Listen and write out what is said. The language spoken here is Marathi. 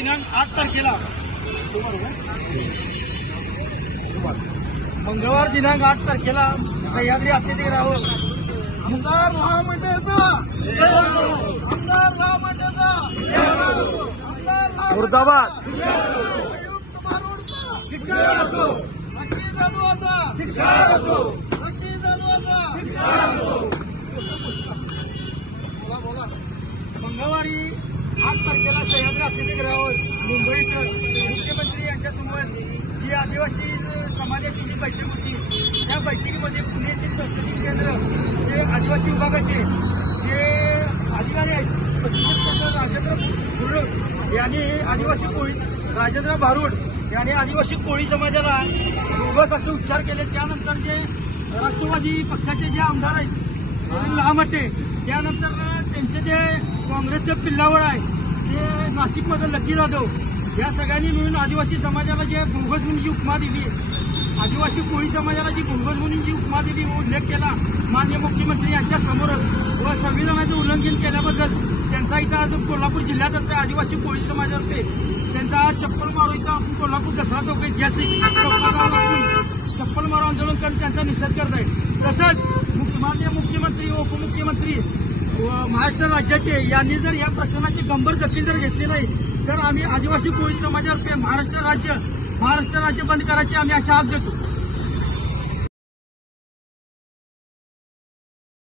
दिनांक 8 तारखेला मंगळवार दिनांक 8 तारखेला सह्याद्री अतिथीगृहावर आमदार महामंडळाचा आमदार महामंडळाचा मुर्दाबाद आयुक्त भारूडचा धिक्कार असो, नक्की जाधवाचा धिक्कार असो, नक्की जाधवाचा धिक्कार असो. बोला. मंगळवारी 8 तारखेला सह्याद्री अतिथीगृहावर मुंबईत मुख्यमंत्री यांच्यासमोर जी आदिवासी समाजाची जी बैठक होती त्या बैठकीमध्ये पुणे येथील संस्कृती केंद्र जे आदिवासी विभागाचे जे अधिकारी आहेत प्रशिक्षण केंद्र राजेंद्र भारूड यांनी आदिवासी कोळी राजेंद्र भारूड यांनी आदिवासी कोळी समाजाला बोगस असे उच्चार केले. त्यानंतर जे राष्ट्रवादी पक्षाचे जे आमदार आहेत लहामटे त्यानंतर त्यांचे जे काँग्रेसच्या पिल्लावर आहे ते नाशिकमध्ये लक्की जाधव या सगळ्यांनी मिळून आदिवासी समाजाला जे बोगस म्हणून जी उपमा दिली आदिवासी कोळी समाजाला जी बोगस म्हणून जी उपमा दिली उल्लेख केला माननीय मुख्यमंत्री यांच्या समोरच व संविधानाचे उल्लंघन केल्याबद्दल त्यांचा इथं आज कोल्हापूर जिल्ह्यातर्फे आदिवासी कोळी समाजातर्फे त्यांचा चप्पल मारो इथं आपण कोल्हापूर दसरा चौक ऐतिहासिक चप्पल मारो आंदोलन करून त्यांचा निषेध करत आहे. तसंच माननीय मुख्यमंत्री व उपमुख्यमंत्री महाराष्ट्र राज्याचे यांनी जर या प्रश्नाची गंभीर दखल जर घेतली नाही तर आम्ही आदिवासी कोळी समाजातर्फे महाराष्ट्र राज्य बंद करायची आम्ही अशी हाक देतो.